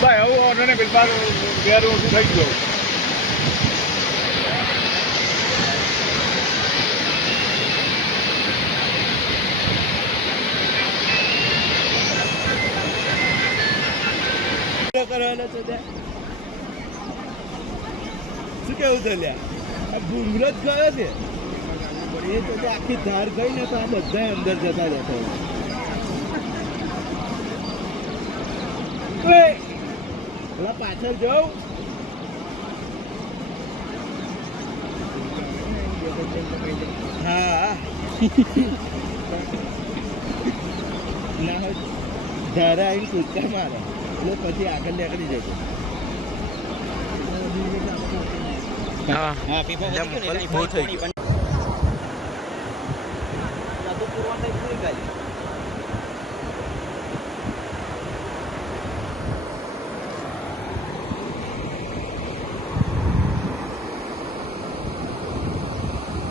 ભાઈ હવે ઓર્ડર ને બિલબાર ઘેર ઓછું થઈ ગયો. શું કેવું છે લ્યા? ભૂંગળો જ ગયો છે એ તો આખી ધાર ગઈ ને તો આ બધા અંદર જતા જતા પેલા પાછળ જાઉં હા ના હોય ધારા આવીને કૂદકા મારે એટલે પછી આગળ નીકળી જશે. હા પીપો બહુ થઈ ગયો.